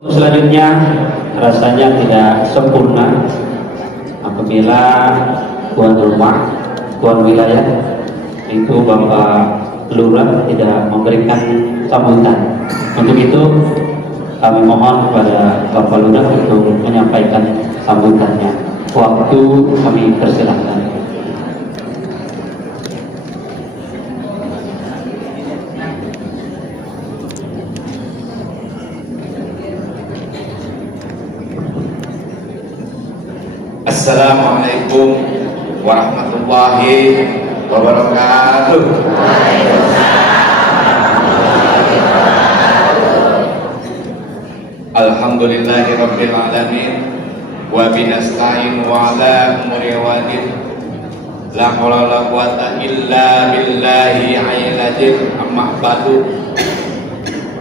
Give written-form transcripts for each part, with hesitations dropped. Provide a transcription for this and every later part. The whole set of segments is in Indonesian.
Selanjutnya rasanya tidak sempurna apabila tuan rumah, tuan wilayah itu Bapak Lurah tidak memberikan sambutan. Untuk itu kami mohon kepada Bapak Lurah untuk menyampaikan sambutannya. Waktu kami persilahkan. Assalamualaikum warahmatullahi wabarakatuh. Alhamdulillahi rabbil alamin wa binasta'in wa ala umuri wadin la haula wala quwata illa billahi ayyadil amma ba'du.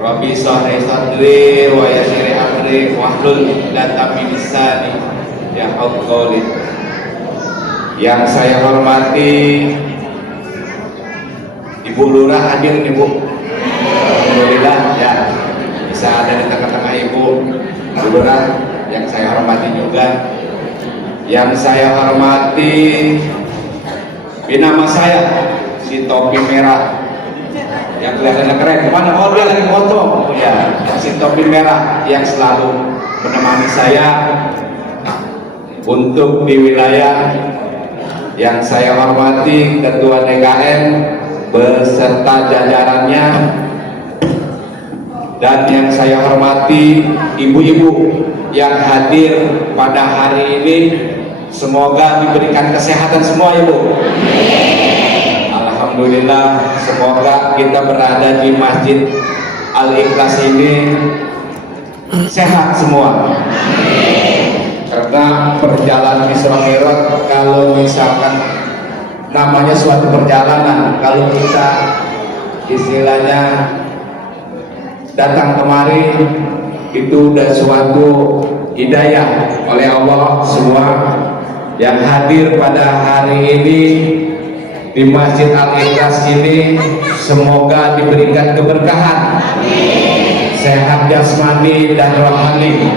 Rabbi shrah sadri wa yassir amri wahlul 'uqdatam min lisani yafqahu qawli. Yang saya hormati Ibu Lurah, hadir nih Bu. Alhamdulillah ya, bisa ada di tengah-tengah Ibu Lurah yang saya hormati juga. Yang saya hormati nama saya si topi merah yang kelihatannya keren. Kemana? Oh, dia lagi foto ya, si topi merah yang selalu menemani saya untuk di wilayah. Yang saya hormati Ketua DKM beserta jajarannya, dan yang saya hormati ibu-ibu yang hadir pada hari ini. Semoga diberikan kesehatan semua Ibu. Alhamdulillah, semoga kita berada di Masjid Al-Ikhlas ini sehat semua. Karena perjalanan Isra Mi'raj, kalau misalkan namanya suatu perjalanan, kalau kita istilahnya datang kemari, itu udah suatu hidayah oleh Allah semua. Yang hadir pada hari ini di Masjid Al-Ikhlas ini, semoga diberikan keberkahan, sehat jasmani dan rohani.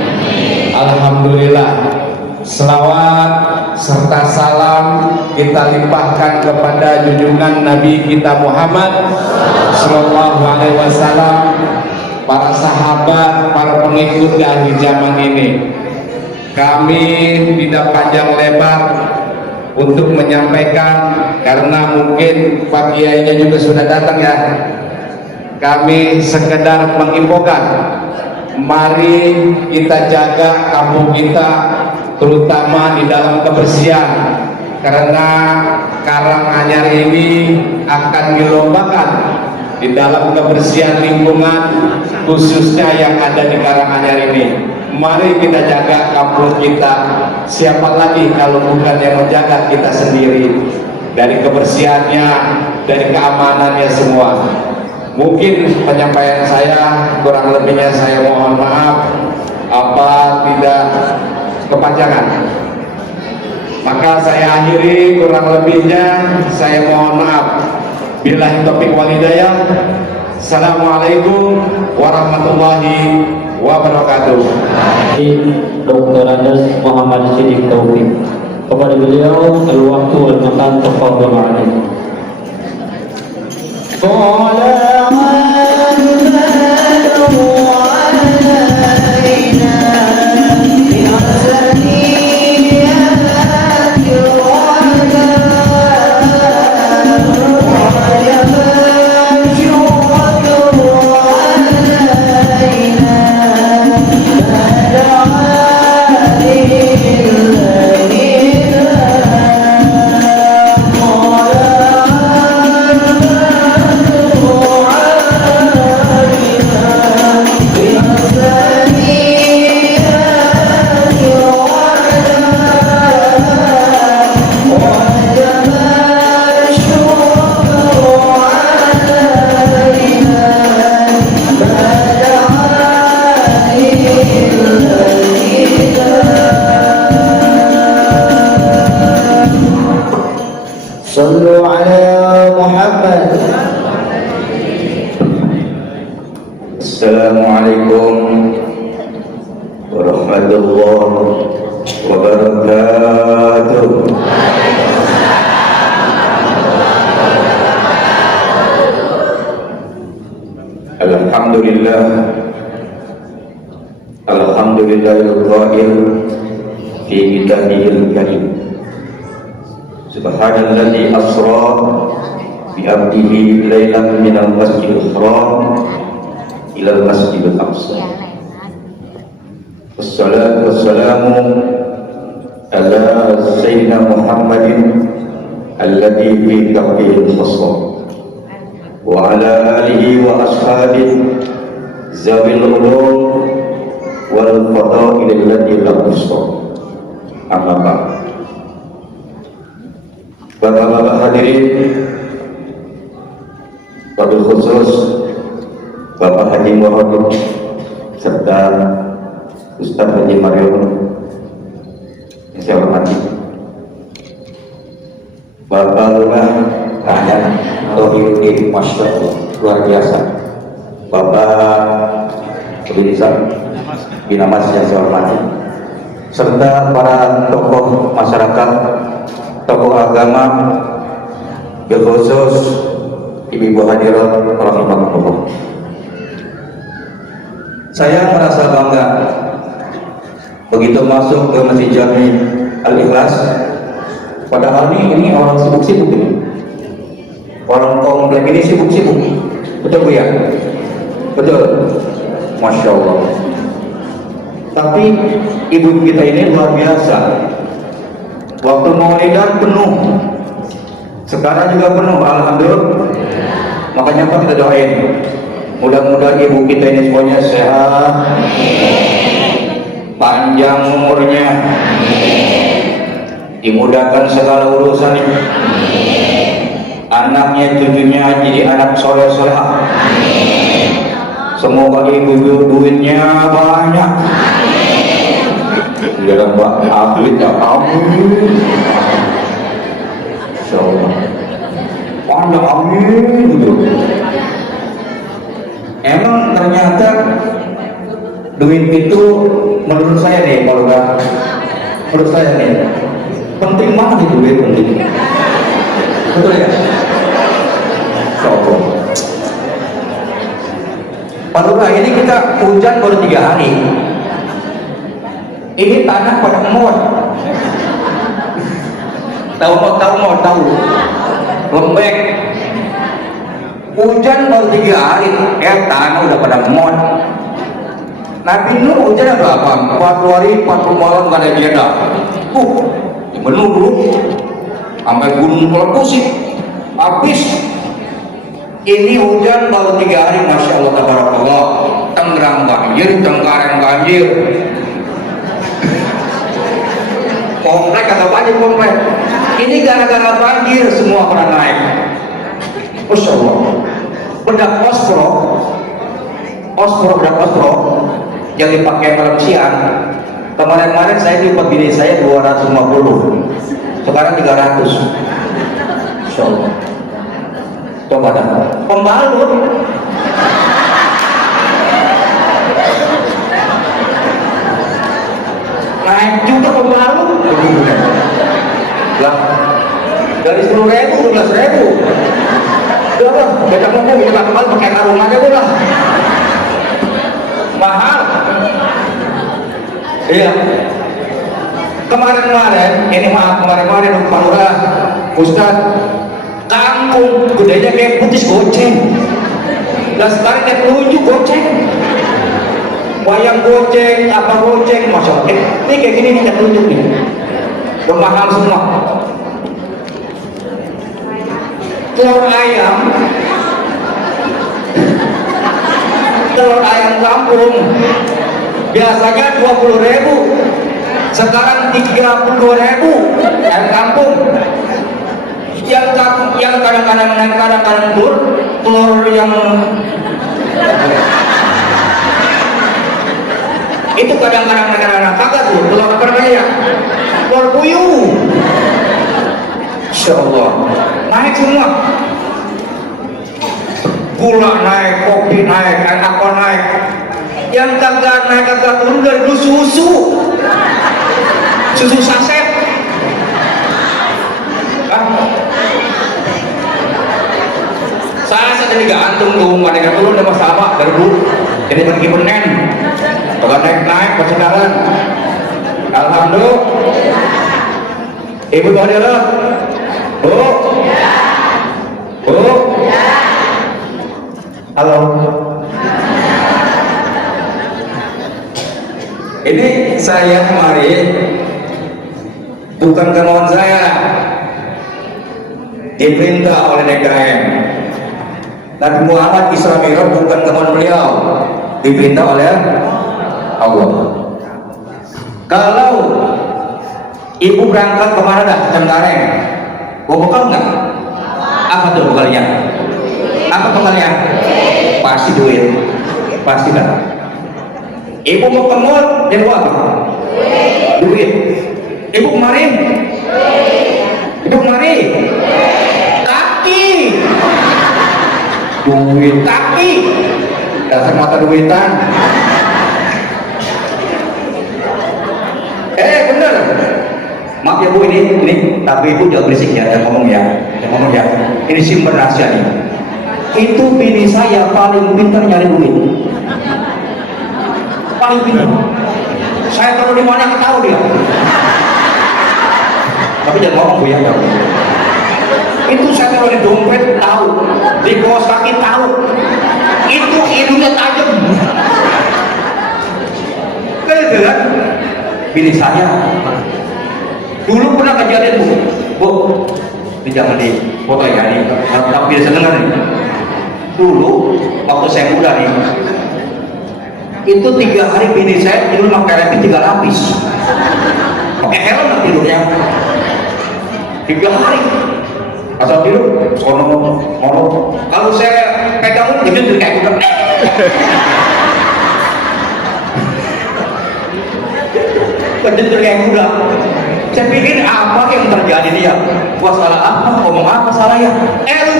Alhamdulillah, selawat serta salam kita limpahkan kepada junjungan Nabi kita Muhammad Sallallahu Alaihi Wasallam, para sahabat, para pengikut di akhir zaman ini. Kami tidak panjang lebar untuk menyampaikan, karena mungkin Pak Kiainya juga sudah datang ya. Kami sekedar menginfokan, mari kita jaga kampung kita, terutama di dalam kebersihan, karena Karanganyar ini akan dilombakan di dalam kebersihan lingkungan, khususnya yang ada di Karanganyar ini. Mari kita jaga kampung kita. Siapa lagi kalau bukan yang menjaga kita sendiri, dari kebersihannya, dari keamanannya semua. Mungkin penyampaian saya kurang lebihnya saya mohon maaf apa tidak kepanjangan. Maka saya akhiri, kurang lebihnya saya mohon maaf. Billahi taufiq wal hidayah. Assalamualaikum warahmatullahi wabarakatuh. Dr. Andes Muhammad Siddiq Taufik. Kepada beliau al-waktu wal makan tafadhal alaihi. warahmatullahi wabarakatuh. Alhamdulillah, alhamdulillahil qail fi kitabihil karim. Subhanalladzi asra bi 'abdihi lailan minal masjidil haram ilal masjidil aqsa. Wassalatu wassalamu ala sayyidina Muhammadin alladzi fi kaffihil khassa wa ala alihi wa ashabihi zawil ulum wal fadail allati la tuhsa. Amma ba'd. Bapak-bapak hadirin, wabil khusus Bapak Haji Muhammad serta Ustaz Haji Mario yang saya hormati, Bapak Lurah Rakyat Tohiri, Masya Allah, luar biasa. Bapak Kebilisan Binamas yang saya hormati, serta para tokoh masyarakat, tokoh agama, berkhusus Ibu-ibu hadirat rahimahullah. Saya merasa bangga begitu masuk ke Masjid Jami Al-Ikhlas. Padahal ini orang sibuk-sibuk ini. Orang komplek ini sibuk-sibuk. Betul Bu ya? Betul. Masya Allah. Tapi ibu kita ini luar biasa. Waktu maulidan penuh. Sekarang juga penuh, alhamdulillah. Makanya Pak kita doain, mudah-mudahan ibu kita ini semuanya sehat, panjang umurnya, dimudahkan segala urusan, anaknya cucunya jadi anak soleh-soleh. Semoga ibu duitnya banyak. Jangan Pak, amin ya amin. Insyaallah. Panjang amin gitu. Emang ternyata duit itu menurut saya nih, kalau menurut saya nih penting banget itu, duit penting. Betul ya? Insyaallah. Pak Lurah, ini kita hujan baru 3 hari. Ini tanah pada muat. Tahu lembek. Hujan baru 3 hari, tanah udah pada muat. Nabi Nuh hujan berapa? 40 hari, 40 malam gak ada jeda. Benuh dulu, sampai gunung meletus habis. Ini hujan baru 3 hari, Masya Allah, tabarakallah. Tangerang banjir, Cengkareng banjir. Komplek atau banjir komplek. Ini gara-gara banjir semua pada naik. Masya Allah. Bedak bedak ospro yang dipakai malam siang. Kemarin saya dapat bini saya 250. Sekarang 300. Masya Allah. Coba dah. Pembalut. Naik juga pembalut. Lah, dari 10.000 12.000. Udah lah, beda ngomong kita kembali pakai karung aja udah. Mahal. Iya. Kemarin Pak Lurah, Ustaz, kampung gedenya kayak putis goceng. Lah sekarang kayak telunjuk goceng. Wayang goceng, apa goceng, Masya Allah. Ini kayak gini nih, kayak telunjuk nih. Bermahal semua. Telur ayam kampung biasanya 20.000, sekarang 32.000 ayam kampung. Yang kadang-kadang naik, kadang-kadang telur yang itu kadang-kadang kagak tuh, telur apa namanya ya? Telur puyuh. Insya Allah naik semua. Gula naik, kopi naik, apa naik. yang kagak naik kagak turun dari dulu susu saset. Saya jadi gantung tuh mereka turun sama sama dari dulu jadi pergi penen kalau naik persedaran. Alhamdulillah. Ibu tahu dia loh. Bu. Halo. Ini saya kemari bukan kemauan saya, diperintah oleh DKM. Nabi Muhammad Isra Mi'raj bukan kemauan beliau, diperintah oleh Allah. Kalau ibu berangkat kemana dah? Cengkareng. Bawa bekal nggak? Apa tuh bekalnya? Apa bekalnya? Pasti duit, pasti dah. Ibu mau ke mall, dia bawa apa? Duit. Ibu kemarin? Ibu kemarin? Kaki. Duit kaki. Dasar mata duitan. Bener. Maaf ya Bu, ini tapi Ibu jangan berisik ya, jangan ngomong ya. Ini simpen rahasia nih. Itu bini saya paling pintar nyari duit. Paling pintar. Saya taruh di mana tahu dia. Tapi jangan ngomong Bu ya. Itu saya taruh di dompet tahu, di kaos kaki tahu. Itu hidungnya tajam. Kan? Bini saya dulu pernah kejadian Bu, ini jangan di foto ya nih, tapi bisa dengar nih. Dulu waktu saya muda nih, itu 3 hari bini saya tidur pakai revit 3 lapis, pakai helm tidurnya 3 hari. Asal tidur, sono. Kalau saya pegang gede kayak udah. Kejentur kayak kuda. Saya pikir apa yang terjadi dia? Gua salah apa? Ngomong apa salah ya?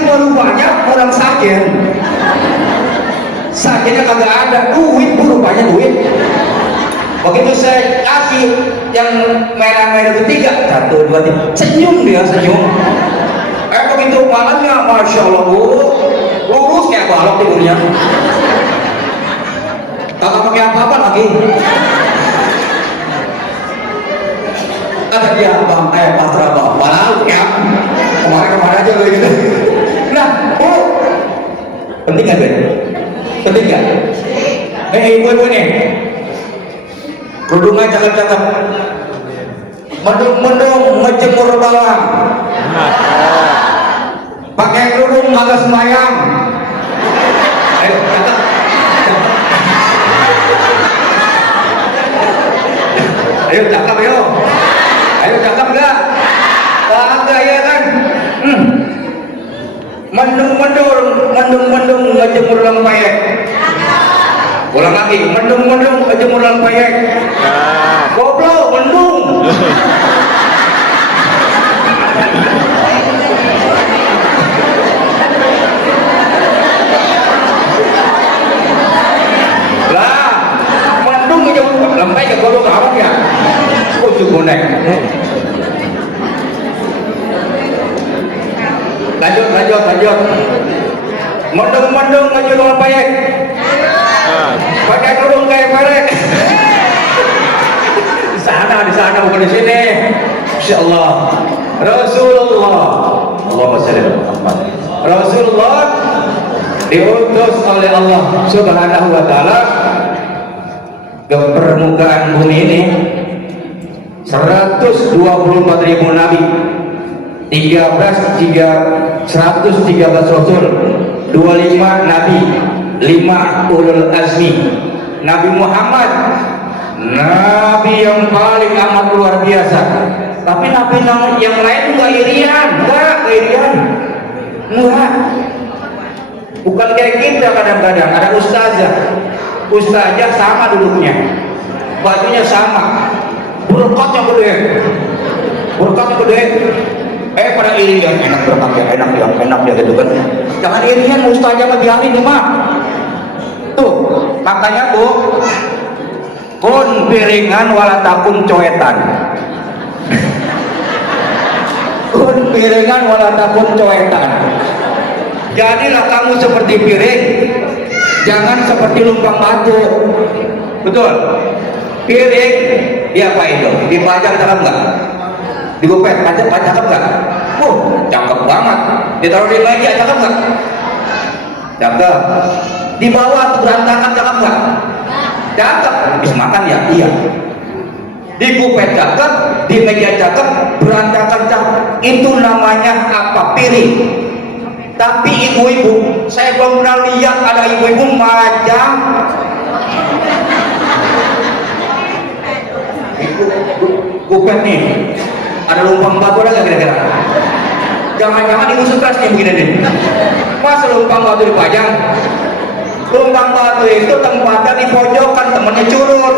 Rupanya orang sajen. Sajennya kagak ada duit, Bu, rupanya duit. Begitu saya kasih yang merah-merah ketiga, 1, 2, 3, senyum dia. Begitu malamnya, Masya Allah Bu, lurus kayak balok tidurnya. Kagak pakai apa-apa lagi. Kata dia bang, patra bang, malah ya kemarin aja lo gitu. Nah, Bu, penting kan, penting kan? Ibu nih, kerudungnya cakep-cakep, mendung ngejemur bawang, pakai kerudung agak semayang. Ayo, cakep. Ayo cakep yo. Ayo cakep gak? Kagak ya kan? Mendung ngejemur lempayek. Ulang lagi, mendung ngejemur lempayek. Goblok, mendung. Lah, mendung ngejemur lempayek goblok apa ya? Ujuk bonek. Lanjut. Mendung ngejemur lempayek. Pakai kerudung kayak merek. Di sana bukan di sini. Insyaallah. Rasulullah. Allahumma shalli ala Muhammad. Rasulullah diutus oleh Allah Subhanahu wa taala ke permukaan bumi ini 124.000 nabi, 113 rasul, 25 nabi, 5 ulul azmi. Nabi Muhammad nabi yang paling amat luar biasa. Tapi nabi yang lain enggak irian. Bukan kayak kita kadang-kadang ada ustazah sama duduknya, bajunya sama, burukotnya gede, pada irian, enak ya gitu kan. Jangan irian, ustazah ngebiarin nih mah. Tuh makanya Bu, kun piringan wala takun coetan. Kun piringan wala takun coetan. Jadilah kamu seperti piring, jangan seperti lumpang batu. Betul. Piring dia apa itu? Dipajang cakep nggak? Digopet pajak cakep nggak? Cakep banget. Ditaruh di meja cakep nggak? Cakep. Di bawah berantakan cakep nggak? Cakep. Bisa makan ya? Iya. Di kupet cakep, di meja cakep, berantakan cakep. Itu namanya apa? Piring. Tapi ibu-ibu, saya belum pernah lihat ada ibu-ibu majang kupet nih. Ada lumpang batu ada nggak kira-kira? Jangan-jangan ibu stres nih begini nih. Masa lumpang batu dipajang? Lumpang batu itu tempatnya di pojokan, temennya curut.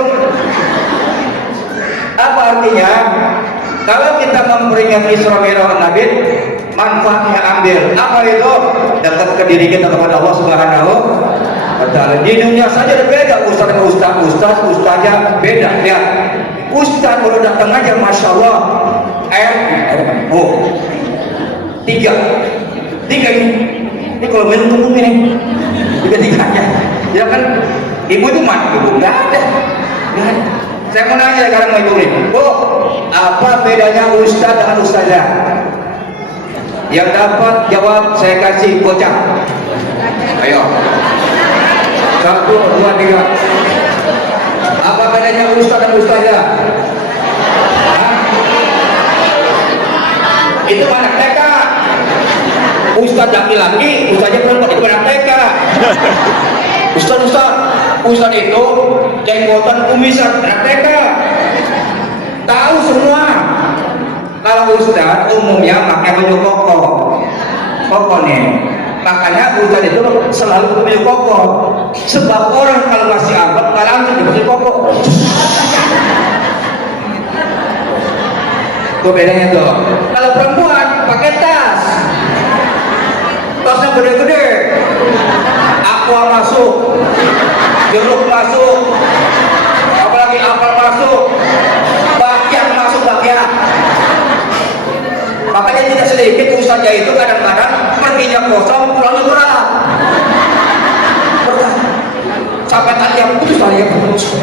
Apa artinya? Kalau kita memperingati Isra Mi'raj Nabi, manfaatnya ambil. Apa itu? Dekat ke diri kita kepada Allah Subhanahu wa Ta'ala. Di dunia saja ada beda, ustaznya beda. Lihat, ustaz baru datang aja, masya Allah. Tiga ini kalau minum tumpuk ini tiga-tiganya ya kan. Ibu itu mana? Ibu nggak ada. Saya mau nanya sekarang sama ibu ini, Bu, apa bedanya ustaz dengan ustazah? Yang dapat jawab saya kasih gocap. Ayo 1, 2, 3. Apa bedanya ustaz dan ustazah? Itu anak TK. Ustaz laki-laki, ustaznya perempuan, itu anak TK. Ustaz itu jenggotan kumisan, anak TK. Tahu semua. Kalau ustaz umumnya pakai baju koko nih. Makanya ustaz itu selalu baju koko. Sebab orang kalau masih abad nggak langsung dibaju koko. Itu bedanya tuh. Kalau perempuan pakai tas, tasnya gede-gede, aqua masuk, jeruk masuk, apalagi apel masuk, bagian masuk bagian. Makanya tidak sedikit ustaznya itu kadang-kadang perginya kosong, pulangnya berat. Sampai tadi putus saya putus.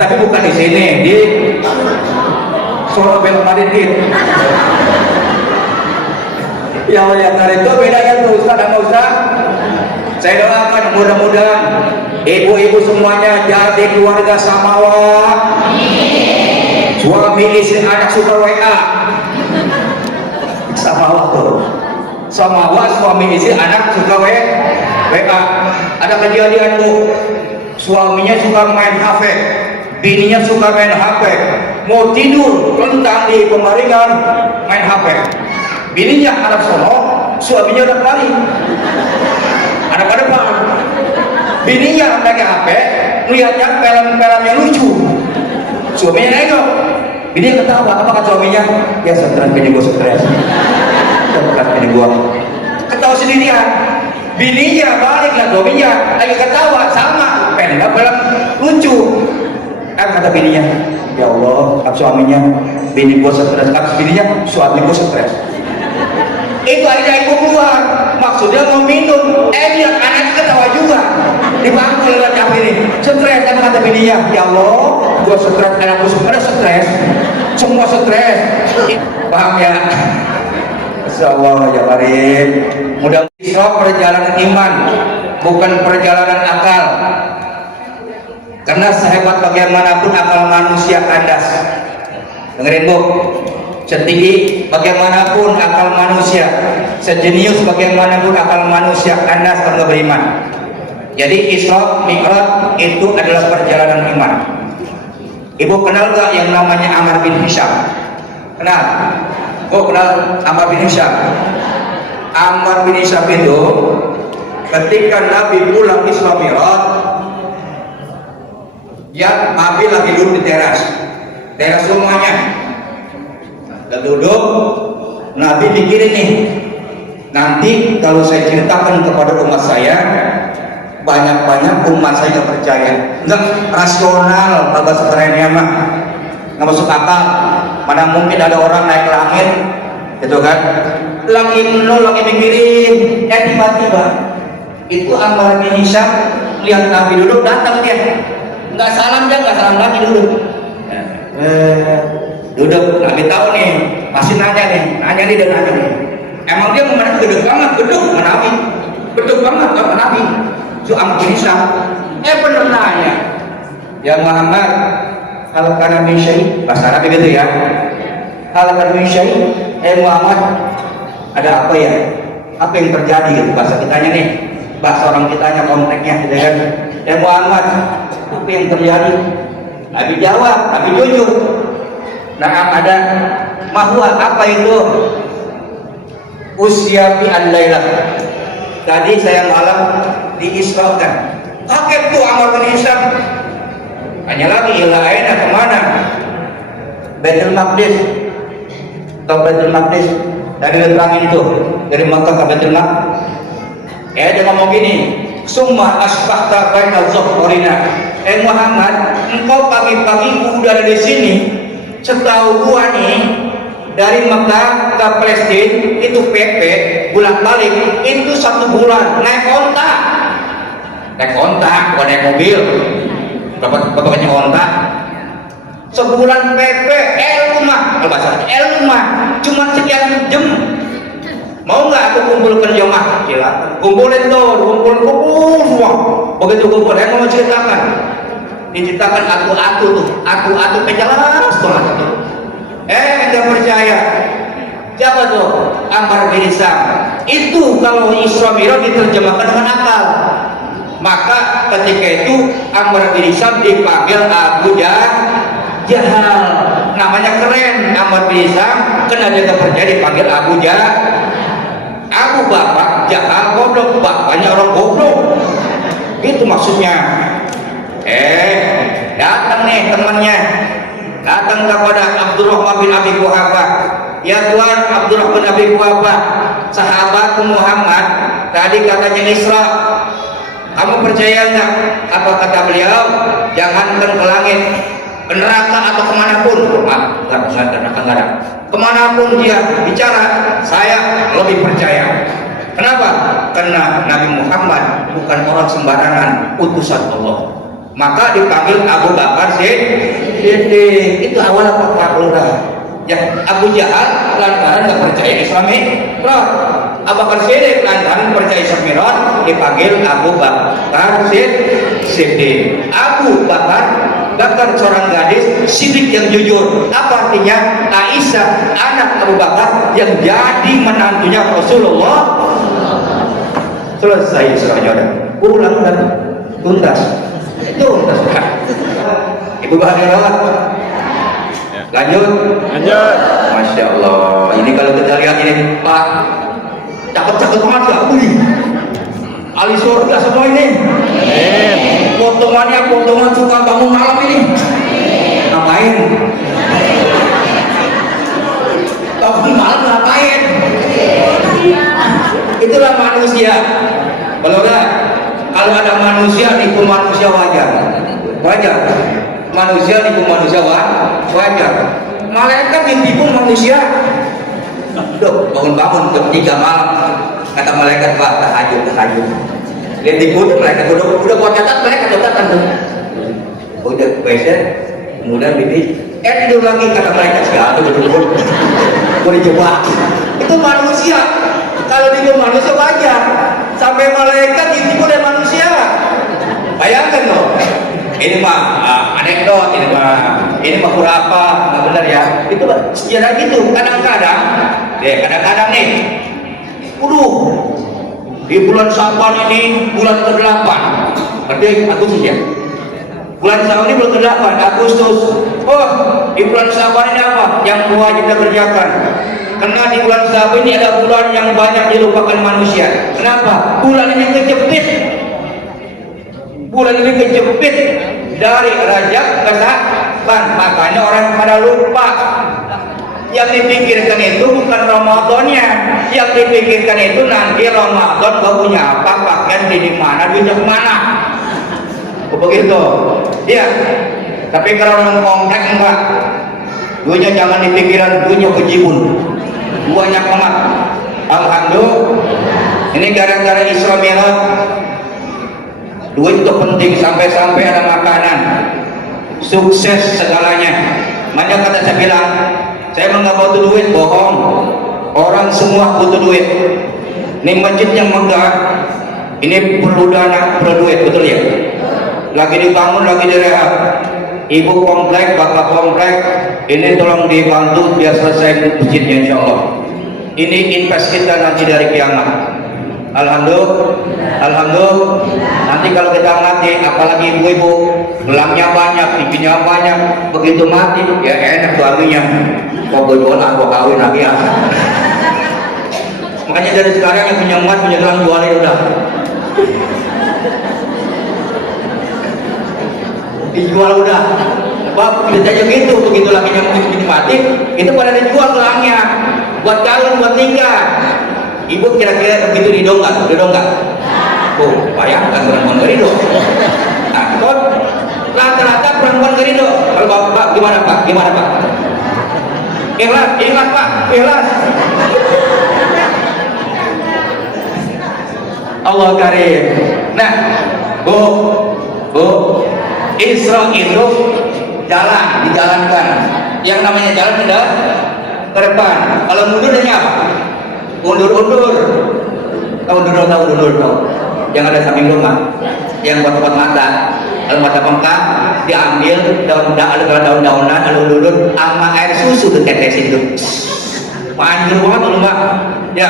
Tapi bukan di sini, di Solo belok Madrid. Ya Allah, hari itu bedanya tuh ustaz dan ustaz. Saya doakan mudah-mudahan ibu-ibu semuanya jadi keluarga samawa. Suami istri anak suka WA. Samawa tuh. Samawa suami istri anak suka WA. Ada kejadian tuh, suaminya suka main HP, bininya suka main HP. Mau tidur lentang di pembaringan main HP. Bininya anak sono, suaminya udah kembali. Anak depan. Bininya pakai HP, melihatnya film-film yang lucu. Suaminya nengok. Bininya ketawa. Apa kata suaminya? Ya stres, bini gua stres. Stres bini gua. Ketawa sendirian. Bininya balik lah, suaminya lagi ketawa sama film lucu. Kata bininya, ya Allah, suaminya, bini gua stres. Kata bininya, suami gua stres. Itu akhirnya ibu keluar, maksudnya mau minum. Lihat anak ketawa juga, dibangun lewat jam ini. Stres, kata bininya, ya Allah, gua stres, anakku stres, semua stres. Paham ya? Insyaallah ya Karim. Mudah-mudahan perjalanan iman, bukan perjalanan akal. Karena sehebat bagaimanapun akal manusia kandas. Dengerin Bu, setinggi bagaimanapun akal manusia, sejenius bagaimanapun akal manusia kandas kalau beriman. Jadi Isra Mi'raj itu adalah perjalanan iman. Ibu kenal gak yang namanya Ammar bin Hisham? Kenal? Oh, kenal Ammar bin Hisham? Ammar bin Hisham itu ketika Nabi pulang Isra Mi'raj, ya, Nabi lagi duduk di teras semuanya. Dan duduk, Nabi mikirin nih, nanti kalau saya ceritakan kepada umat saya banyak umat saya nggak percaya, nggak rasional kalau bahasa kerennya mah, nggak masuk akal. Mana mungkin ada orang naik ke langit gitu kan, lagi mikirin, tiba-tiba itu Ammar bin Hisham lihat Nabi duduk, datang dia, nggak salam lagi duduk. Duduk, Nabi tahu nih, masih nanya nih, emang dia memandang gedek banget, gedek banget sama Nabi. Itu Ammar bin Hisham, bener nanya, ya Muhammad, hal kana min syai', bahasa Arab gitu ya, hal kana min syai', Muhammad, ada apa ya? Apa yang terjadi gitu, bahasa kitanya nih, bahasa orang kitanya konteksnya gitu kan. Muhammad, apa yang terjadi? Nabi jawab, Nabi jujur. Nah, ada mahwa, apa itu? Usia fi al-lailah. Tadi saya malam diisrakan. Kaget tuh Ammar bin Hisham. Tanya lagi, ila aina, kemana? Baitul Maqdis. Atau Baitul Maqdis. Dari neterangin itu, dari Makkah ke Baitul Maqdis. Dia ngomong gini, summa asbahta baina zuhurina. Muhammad, engkau pagi-pagi udah ada di sini. Setahu gua nih, dari Mekah ke Palestina itu PP bolak-balik itu 1 bulan naik onta, bukan naik mobil. Berapa banyak onta? Sebulan PP ilmu mah cuma sekian jam. Mau nggak aku kumpulkan jemaah? Silakan. Kumpulin kumpul semua. Begitu kumpul, mau menceritakan. Diceritakan atu-atu kejelas banget. Anda percaya? Siapa tuh? Ammar bin Hisham. Itu kalau Isra Mi'raj diterjemahkan dengan akal. Maka ketika itu Ammar bin Hisham dipanggil Abu Jahal. Namanya keren, Ammar bin Hisham. Karena dia tak percaya dipanggil Abu Jahal. Aku bapak Jahal goblok, bapaknya orang goblok. Itu maksudnya. Datang nih temannya, datang kepada Abdurrahman bin Abi Quhafah. Ya Tuhan, Abdurrahman bin Abi Quhafah, sahabat Muhammad tadi katanya Isra, kamu percaya nggak? Apa kata beliau? Jangankan ke langit, ke neraka atau kemanapun, nggak usah neraka, nggak ada. Kemanapun dia bicara, saya lebih percaya. Kenapa? Karena Nabi Muhammad bukan orang sembarangan, utusan Allah. Maka dipanggil Abu Bakar Siddiq. Itu awal apa ya, Abu Jahal lantaran nggak percaya Isra Mi'raj. Abu Bakar Siddiq lantaran percaya Isra Mi'raj, dipanggil Abu Bakar Siddiq. Abu Bakar seorang gadis Siddiq yang jujur. Apa artinya? Aisyah anak Abu Bakar yang jadi menantunya Rasulullah. Selesai semuanya, pulang dan tuntas. Ibu bahagia rawat. Lanjut. Masya Allah. Ini kalau kita lihat ini Pak, cakep banget ya. Ali surga semua ini. Potongan suka bangun malam ini. Ngapain? Bangun malam ngapain? Itulah manusia. Kalau ada manusia nipu manusia wajar. Manusia nipu manusia wajar. Malaikat ditipu manusia. Duh, bangun jam 3 malam. Kata malaikat, Pak, tahajud. Dia tipu tuh malaikat udah buat catat, malaikat datang tuh. Udah beset, kemudian bibi, tidur lagi, kata malaikat segala duduk. Mau dijebak. Itu manusia. Kalau ditipu manusia wajar. Sampai malaikat ditipu oleh manusia. Bayangkan loh. Ini mah anekdot, ini mah khurafat, nggak benar ya. Itu sejarah gitu. Kadang-kadang nih, di bulan Syawal ini bulan ke-8. Berarti Agustus ya. Bulan Syawal ini bulan ke-8, Agustus. Di bulan Syawal ini apa? Yang wajib kita kerjakan. Karena di bulan Syawal ini ada bulan yang banyak dilupakan manusia. Kenapa? Bulan ini kejepit. dari Rajab ke Sa'ban, makanya orang pada lupa. Yang dipikirkan itu bukan Ramadannya, yang dipikirkan itu nanti Ramadan kau punya apa, pakaian di mana, duitnya kemana. Begitu. Iya. Tapi kalau orang komplek enggak, duitnya jangan dipikiran, duitnya kejibun. Banyak amat. Alhamdulillah. Ini gara-gara Isra Mi'raj. Duit itu penting, sampai-sampai ada makanan. Sukses segalanya. Makanya kata saya bilang, saya nggak butuh duit, bohong. Orang semua butuh duit. Ini masjid yang megah, ini perlu dana, perlu duit, betul ya? Lagi dibangun, lagi direhab. Ibu komplek, bapak komplek, ini tolong dibantu biar selesai masjidnya, insya Allah. Ini invest kita nanti dari kiamat. Alhamdulillah, alhamdulillah. Nanti kalau kita mati, apalagi ibu-ibu, gelangnya banyak, bibinya banyak, begitu mati, ya enak suaminya. Kok gue jual, aku kawin lagi ya. Makanya dari sekarang yang punya emas, punya gelang, jualin udah. Dijual udah. Bab, kita aja gitu, begitu lagi yang mati, itu pada dijual gelangnya, buat kawin, buat nikah. Ibu kira-kira begitu ridho nggak? Oh, bayangkan perempuan ridho. Nah, rata-rata perempuan ridho. Kalau bapak gimana pak? Gimana pak? Ikhlas, ikhlas pak, ikhlas. Allah karim. Nah, bu, Isra itu jalan, dijalankan. Yang namanya jalan tidak ke depan. Kalau mundurnya apa? Undur-undur. Tahu yang ada samping rumah, yang buat tempat mata. Kalau mata bengkak, diambil daun-daunan, lalu undur sama air susu ditetesin itu. Panjang banget dulu mah. Ya,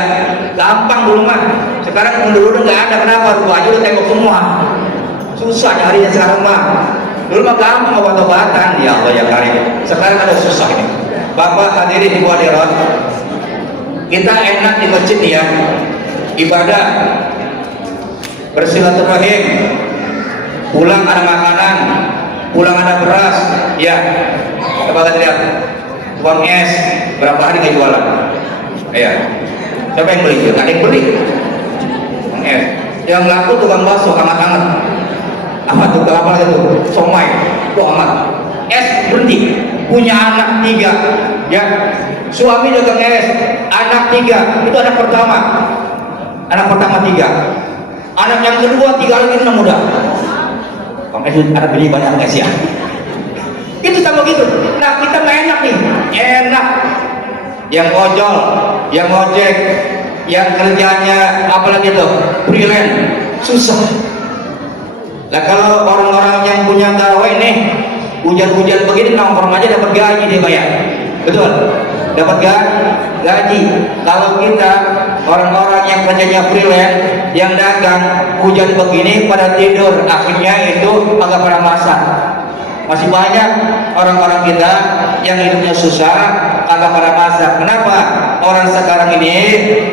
gampang dulu mah. Sekarang undur-undur nggak ada, kenapa? Rumah aja udah tembok semua. Susah nyarinya sekarang mah. Dulu mah gampang obat-obatan. Ya Allah ya karim. Sekarang ada susah ini. Bapak hadirin ibu hadirat, kita enak di masjid ya, ibadah, bersilaturahim, pulang ada makanan, pulang ada beras, ya. Coba lihat, tukang es, berapa hari nggak jualan? Ya, siapa yang beli? Nggak ada yang beli. Tukang es, yang laku tukang bakso, hangat-hangat. Apa tuh? Apa itu? Somai, itu amat. Es berhenti, punya anak 3, ya. Suami dagang es, anak 3, itu anak pertama 3, anak yang kedua 3 lagi 6 muda. Bang es ada beli banyak es ya. Itu sama gitu. Nah kita mah enak nih, enak. Yang ojol, yang ojek, yang kerjanya apalagi tuh freelance, susah. Nah kalau orang-orang yang punya gawe nih, hujan-hujan begini nongkrong aja dapat gaji dia bayar, betul? Dapat gaji. Kalau kita orang-orang yang kerjanya freelance, yang dagang, hujan begini pada tidur, akhirnya itu agak pada masak. Masih banyak orang-orang kita yang hidupnya susah, agak pada masak. Kenapa? Orang sekarang ini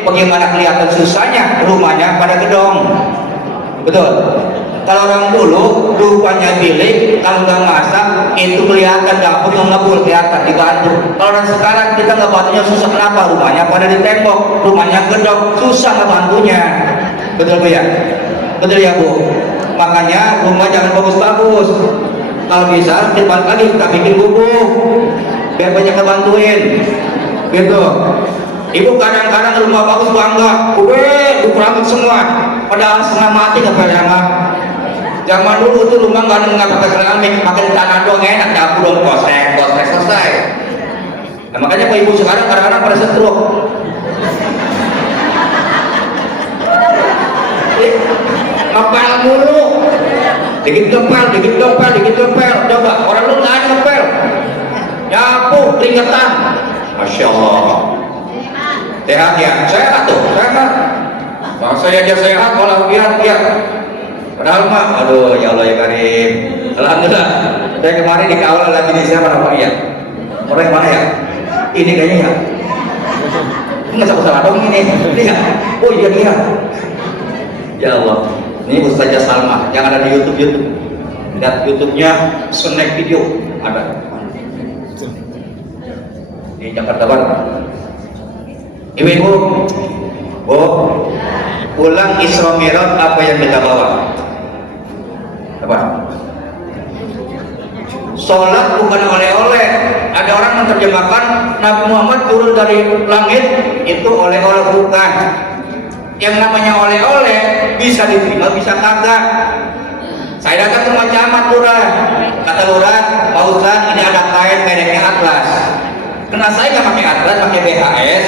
bagaimana kelihatan susahnya, rumahnya pada gedong, betul? Kalau orang dulu rupanya bilik, kalau nggak masak itu kelihatan dapur yang ngebul, kelihatan dibantu. Kalau orang sekarang kita nggak bantunya susah, kenapa? Rumahnya pada di tembok, rumahnya gedong, susah ngebantunya. Betul bu ya? Betul ya bu? Makanya rumah jangan bagus-bagus. Kalau bisa kita lagi kita bikin bubuk biar banyak ngebantuin. Gitu. Ibu kadang-kadang rumah bagus bangga, dikurangin semua, padahal setengah mati nggak pernah. Zaman dulu tuh rumah nggak pakai keramik, pakai tanah doang enak, dapur dong kosek selesai. Nah, makanya ibu sekarang kadang-kadang pada stroke. Ngepel mulu, dikit ngepel. Coba orang lu nggak ada ngepel, nyapu keringetan, masya Allah. Sehat ya, sehat tuh, sehat. Bang saya aja sehat, malah lihat. Padahal mah, aduh ya Allah ya karim. Alhamdulillah. Saya kemarin dikawal lagi di siapa namanya ya? Orang yang mana ya? Ini kayaknya ya. Nggak salah dong ini. Lihat. Oh iya dia. Ya Allah. Ini Ustazah Salma yang ada di YouTube. Lihat YouTube-nya snack video ada. di Jakarta Barat. Ibu-ibu, Bu, pulang Isra Mi'raj apa yang kita bawa? Apa? Sholat bukan oleh-oleh. Ada orang menerjemahkan Nabi Muhammad turun dari langit itu oleh-oleh, bukan. Yang namanya oleh-oleh bisa diterima, bisa kagak. Saya datang ke rumah camat lurah, kata lurah, Pak Ustaz ini ada kain mereknya Atlas. Kena saya nggak pakai Atlas, pakai BHS.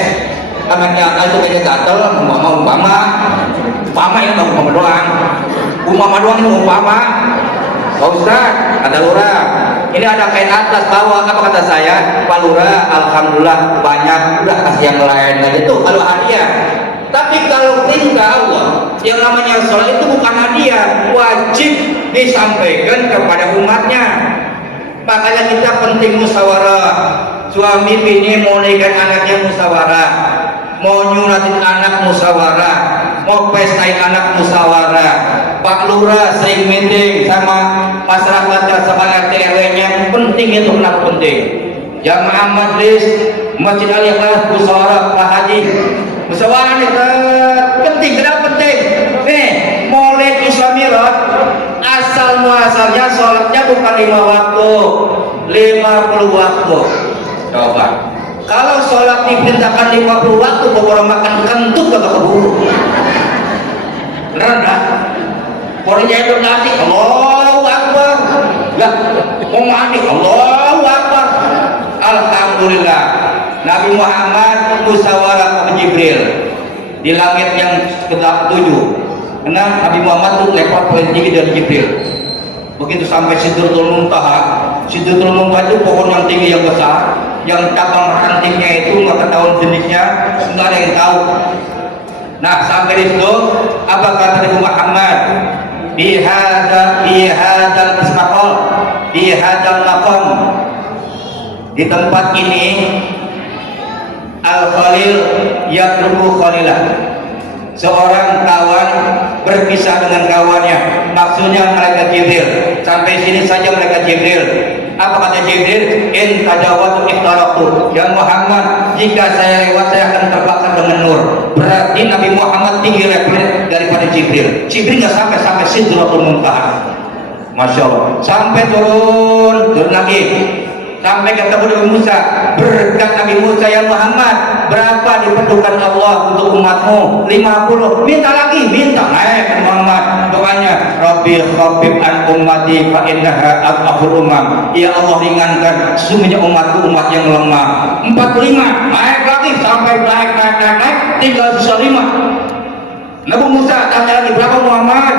Karena Atlas itu kayaknya gatel, umpama ini umpama doang. Umpama doang ini umpama. Pak Ustaz, kata lurah, ini ada kain Atlas bawa. Apa kata saya? Pak lurah, alhamdulillah banyak, udah kasih yang lain aja tuh kalau hadiah. Tapi kalau perintah Allah, yang namanya sholat itu bukan hadiah, wajib disampaikan kepada umatnya. Makanya kita penting musyawarah. Suami bini mau nikahin anaknya musyawarah, mau nyuratin anak musyawarah, mau pestain anak musyawarah. Pak lurah sering meeting sama masyarakatnya, sama RT RW-nya. Penting itu, kenapa penting? Jamaah majlis Masjid Al-Ikhlas musyawarah Pak Haji. Musyawarah nih penting, kenapa penting? Nih, Maulid Isra Mi'raj asal muasalnya sholatnya bukan 5 waktu, 50 waktu. Coba, kalau sholat diperintahkan 50 waktu, orang makan kentut gak keburu. Beneran dah? Orangnya itu nasi, Allahu Akbar. Lah, mau mandi, Allahu Akbar. Alhamdulillah. Nabi Muhammad musyawarah ke Jibril di langit yang ke-7. Karena Nabi Muhammad itu level paling tinggi dari Jibril. Begitu sampai Sidratul Muntaha. Sidratul Muntaha itu pohon yang tinggi, yang besar, yang cabang rantingnya itu nggak ketahuan jenisnya, nggak ada yang tahu. Nah, sampai di situ apa kata Nabi Muhammad? Di hadzal maqam, di hadzal maqam, di tempat ini Al-Khalil yatruku khalilah, seorang kawan berpisah dengan kawannya, maksudnya malaikat Jibril. Sampai sini saja malaikat Jibril. Apa kata Jibril? In tajawatu ikhtaraqtu. Ya Muhammad, jika saya lewat saya akan terbakar dengan nur. Berarti Nabi Muhammad tinggi level daripada Jibril. Jibril nggak sampai Sidratul Muntaha. Masya Allah. Sampai turun lagi. Sampai ketemu Nabi Musa. Berkat Nabi Musa, ya Muhammad, berapa diperlukan Allah untuk umatmu? 50. Minta lagi, minta. Naik Muhammad, doanya Rabbi khaffif an ummati fa innaha adhaful umam. Ya Allah, ringankan sesungguhnya umatku umat yang lemah. 45. Naik lagi sampai naik, tinggal sisa 5. Nabi Musa tanya lagi, berapa Muhammad?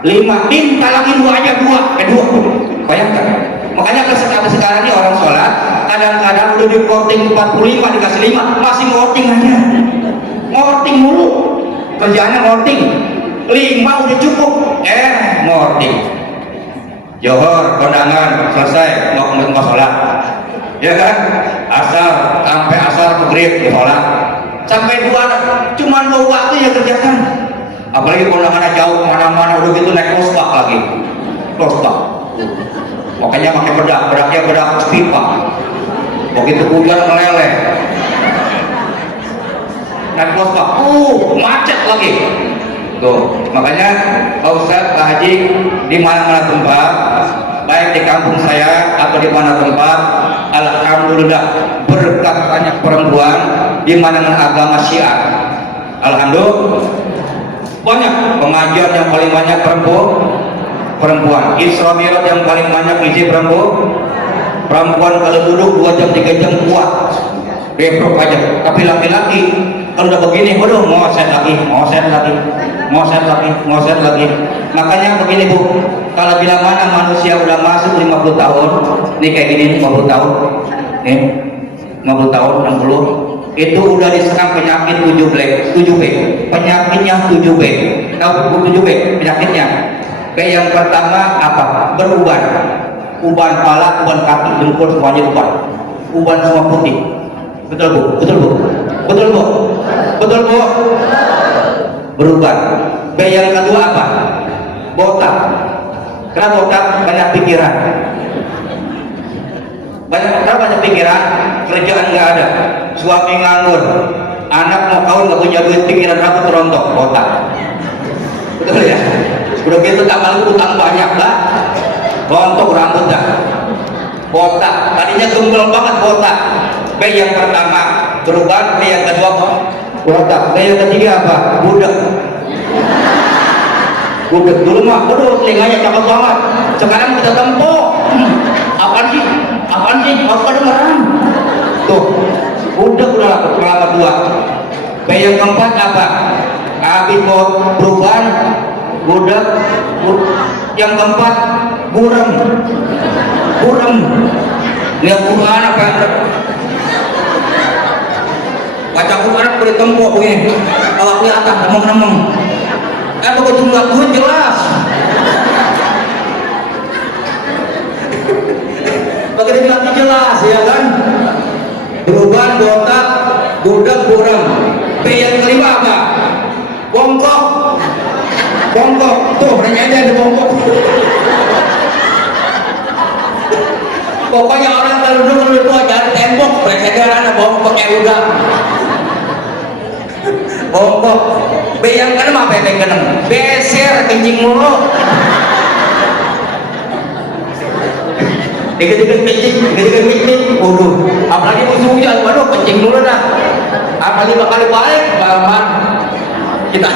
5. Minta lagi 2 aja, 2. Bayangkan. Makanya sekarang ini orang sholat kadang-kadang udah di korting 45 dikasih 5 masih ngorting aja, ngorting mulu, kerjaannya ngorting. 5 udah cukup, ngorting. Johor kondangan selesai, mau sholat, ya kan? Sampai asar maghrib di sholat, sampai 2 cuman 2 waktu ya kerjakan. Apalagi kondangannya jauh mana-mana, udah gitu naik losbak lagi, losbak. Makanya pakai bedaknya bedak pipa. Begitu hujan meleleh. Dan losbak, macet lagi. Tuh, makanya Pak Ustaz, Pak Haji, di mana-mana tempat, baik di kampung saya atau di mana tempat, alhamdulillah berkat banyak perempuan di mana-mana agama Syiah. Alhamdulillah banyak pengajian yang paling banyak perempuan. Isra Mi'raj yang paling banyak isi perempuan kalau duduk 2 jam 3 jam kuat beprok aja. Tapi laki-laki kalau udah begini, waduh, mau set lagi. Makanya begini Bu, kalau bila mana manusia udah masuk 50 tahun, nih kayak gini 50 tahun, nih 50 tahun 60, itu udah diserang penyakit 7B. Penyakitnya 7B. Tahu 7B penyakitnya? Yang pertama apa? Beruban. Uban kepala, uban kaki, dengkul semuanya uban. Uban semua putih. Betul Bu? Beruban. Yang kedua apa? Botak. Kenapa botak? Banyak pikiran. Kenapa banyak pikiran? kerjaan nggak ada, suami nganggur, anak mau kawin nggak punya duit, pikiran rambut rontok, botak. Betul ya? Udah gitu tambah utang banyak lah, rontok rambut dah, botak. Tadinya gembel banget botak. B yang pertama berubah, B yang kedua botak, B yang ketiga apa? Budak. Budak dulu mah, aduh telinganya cakep banget. Sekarang kita tempo. Apaan sih? Apaan sih? Apa dengeran? Tuh, budak udah lama dua. B yang keempat apa? Habis mau perubahan, budak. Yang keempat buram. Buram. Lihat Quran apa? Baca Quran boleh tempo begini. Kalau kelihatan nemeng-nemeng. Kan begitu nggak duit jelas. Begitu bilang jelas ya kan. Berubah botak, budak, buram. B yang kelima apa? Bongkok. Bongkok. Tuh nanya aja ada bongkok. Pokoknya orang kalau dulu itu aja tembok, presiden ada bongkok kayak udah. Bongkok. B yang keenam apa yang keenam? Beser kencing mulu. Dikit-dikit kencing. Waduh, apalagi musuh hujan, waduh kencing mulu dah. Apalagi bakal balik, balapan kita.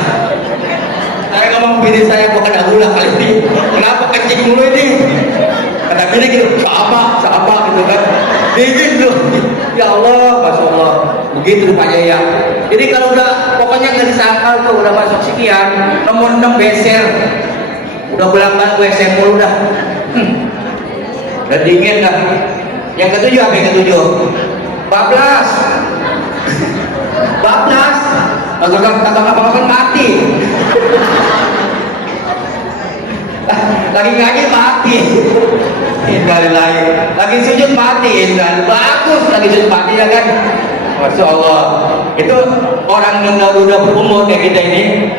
Saya ngomong bini saya bukan agulah kali ini. Kenapa kencing mulu ini? Kata bini gitu, sama gitu kan. Dingin tuh. Ya Allah, Masya Allah. Begitu rupanya ya. Jadi kalau udah pokoknya nggak disangkal tuh udah masuk sekian, nomor 6 beser. Udah bolak-balik WC mulu dah. Udah dingin dah. Yang ketujuh apa yang ketujuh? Bablas. Bablas. Kagak mati. Lagi ngaji mati. Innalillahi. Lagi sujud mati. Bagus lagi sujud mati ya kan. Masya Allah. Itu orang yang udah berumur kayak kita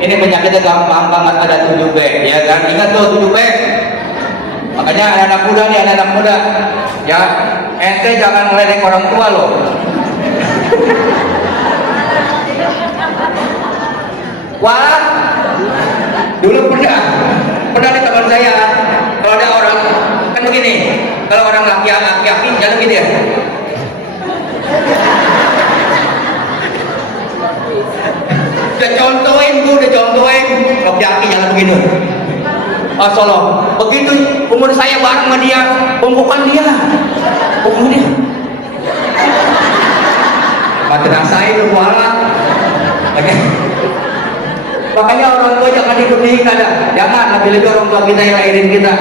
ini penyakitnya gampang banget ada 7B ya kan. Ingat tuh 7B. Makanya anak-anak muda nih, anak-anak muda ya, ente jangan meledek orang tua loh. Wah, dulu pernah di teman saya, kalau ada orang kan begini, kalau orang laki-laki jalan gitu ya. Udah contohin laki-laki jalan begini. Solo. Begitu umur saya bareng sama dia, bongkokan dia. Mati rasain lu kualat. Oke. Makanya orang tua jangan dipenuhi ada. Jangan, lebih-lebih orang tua kita yang lahirin kita.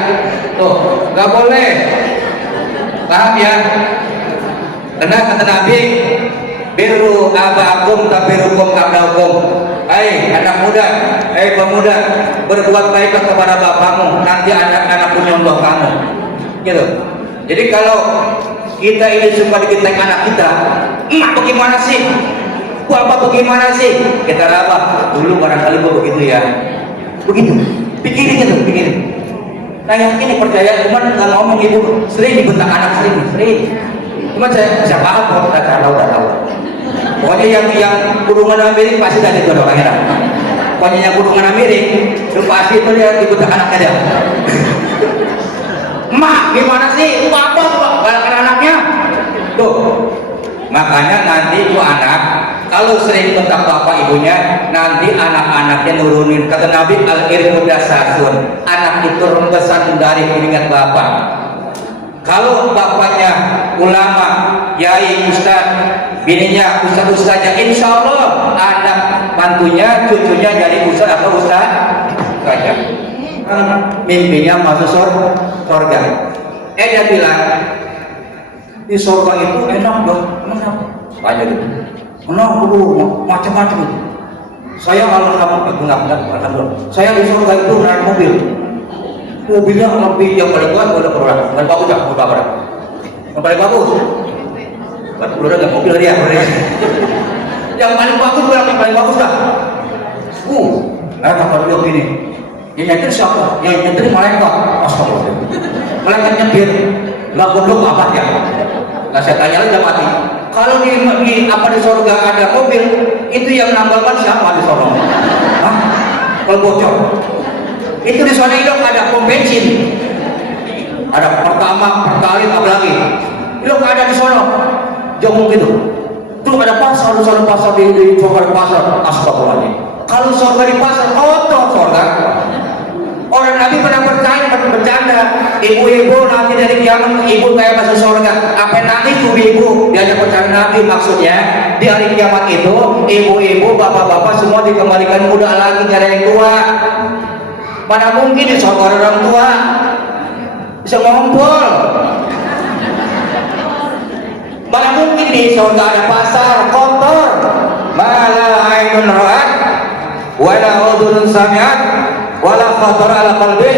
Tuh, nggak boleh. Paham ya? Karena kata Nabi, biru abakum tabirukum abdakum. Hai anak muda, hai pemuda, berbuat baik kepada bapakmu, nanti anak-anak menyontoh kamu. Gitu. Jadi kalau kita ini suka digintek anak kita, bagaimana sih? Bapak bagaimana sih? Kita apa? Dulu barangkali gua begitu ya. Begitu. Pikirin itu, pikirin. Nah yang ini percaya, cuman nggak ngomong ibu sering dibentak anak sering. Cuman saya paham kalau kita tahu. Pokoknya yang kurungan Amerik pasti dari itu orang heran. Pokoknya yang kurungan Amerik itu pasti itu dia dibentak anak aja. Mak, gimana sih? Itu apa tuh? Balakan anaknya. Tuh. Makanya nanti itu anak kalau sering bentak bapak ibunya, nanti anak-anaknya nurunin. Kata Nabi al-ilmu dasasun. Anak itu rembesan dari pengingat bapak. Kalau bapaknya ulama, yai, ustaz, bininya ustaz saja, insya Allah anak mantunya, cucunya jadi ustaz atau ustaz saja. Mimpinya masuk surga. Dia bilang di surga itu enak dong, enak. Banyak itu, enak dulu, macam-macam. Saya alhamdulillah, saya di surga itu naik mobil. Mobilnya lebih yang paling kuat udah pernah, dan bagus dah, udah pernah. Yang paling bagus, udah nggak mobil dia. Yang paling bagus udah yang paling bagus dah. Kata dia gini, yang nyetir siapa? Yang nyetir malaikat. Astagfirullah. Malaikat nyetir, nggak gondok apa ya? Nah saya tanya lagi mati. Kalau di surga ada mobil, itu yang nambahkan siapa di sono? Hah? Kalau bocor. Itu di sana ilok ada pom bensin. Ada pertama, pertalite, apa lagi? Ilok ada di sono. Jauh gitu. Itu ada pasar, di sana pasar di surga, pasar. Astagfirullahaladzim. Kalau surga di pasar, kotor surga. Orang Nabi pernah bercanda, ibu-ibu nanti dari kiamat, ibu kayak masuk surga. Apa nangis ibu-ibu? Diajak bercanda Nabi, maksudnya di hari kiamat itu ibu-ibu, bapak-bapak semua dikembalikan muda lagi, jadi yang tua. Mana mungkin di surga orang tua bisa ngumpul? Mana mungkin di surga ada pasar kotor? Mala ainun ra'at wala udhunun sami'at wala khatar ala qalbi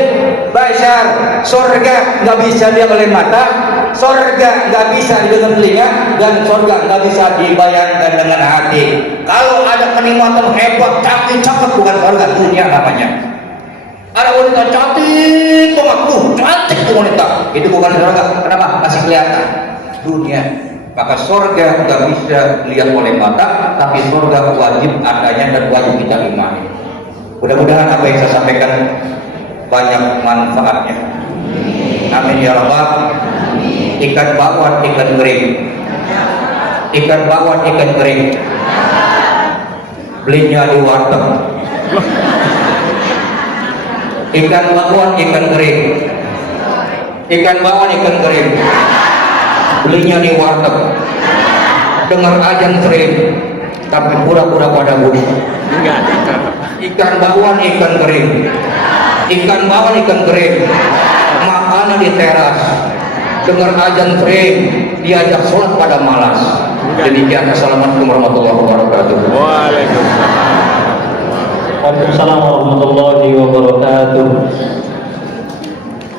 bashar. Surga nggak bisa dilihat oleh mata, surga nggak bisa didengar telinga, dan surga nggak bisa dibayangkan dengan hati. Kalau ada kenikmatan hebat, cakep bukan surga, dunia namanya. Ada wanita cantik banget, cantik tuh wanita, itu bukan surga. Kenapa? Masih kelihatan dunia. Maka surga nggak bisa dilihat oleh mata, tapi surga wajib adanya dan wajib kita imani. Mudah-mudahan apa yang saya sampaikan banyak manfaatnya. Amin ya rabbal. Ikan bakwan, ikan kering. Ikan bakwan, ikan kering. Belinya di warteg. Ikan bakwan, ikan kering. Ikan bakwan, ikan kering. Belinya di warteg. Dengar azan sering, tapi pura-pura pada budi. Ikan bakwan, ikan kering. Ikan bakwan, ikan kering. Makanan di teras. Dengar azan sering, diajak sholat pada malas. Demikian. Assalamualaikum warahmatullahi wabarakatuh. Waalaikumsalam warahmatullahi wabarakatuh.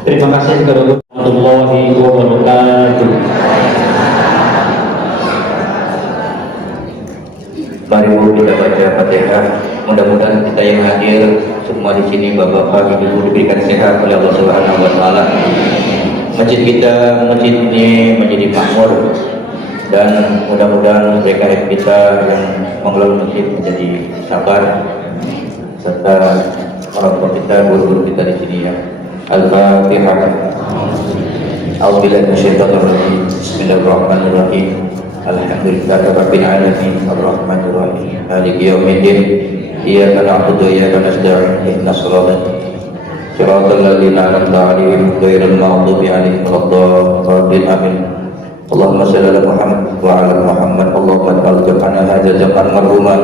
Terima kasih kepada warahmatullahi wabarakatuh. Mari Bu kita baca Fatihah. Mudah-mudahan kita yang hadir semua di sini, bapak-bapak, ibu, diberikan sehat oleh Allah Subhanahu wa taala. Masjid kita, masjid ini menjadi makmur, dan mudah-mudahan mereka kita yang mengelola masjid menjadi sabar, serta orang tua kita, guru-guru kita di sini ya. Al-Fatihah. A'udzubillahi minasyaitonir rajim. Bismillahirrahmanirrahim. Alhamdulillahirabbil alamin arrahmanir rahim maliki yaumiddin iyyaka na'budu wa iyyaka nasta'in ihdinas siratal ladzina an'amta 'alaihim ghairil maghdubi 'alaihim waladdallin amin. Allahumma shalli ala Muhammad wa ala Muhammad. Allahumma ij'al jam'ana hadza jam'an marhuma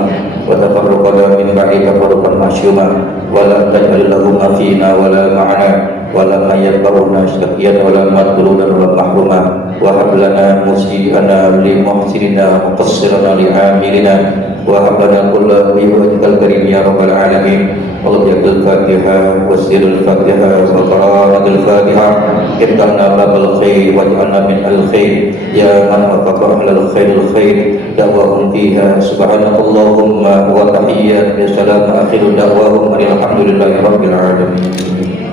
wa tafarraqana min ba'di tafarruqan ma'syuma wa la taj'al lahum fina wa la ma'ana wa la yaghfiruna syaqiyyan wa la madruna wa mahruma wa hab lana musii'ana li muhsinina wa qassirana li 'amilina wa hab lana kulla biwajhikal karim ya rabbal alamin. Allahumma Fatihah wa sirrul Fatihah wa qara'atul Fatihah ibtana babal khair waj'alna min al khair ya man wafaqa ahlal khairil khair da'wahum fiha subhanakallahumma wa tahiyyat wa salam akhiru da'wahum alhamdulillahi rabbil alamin.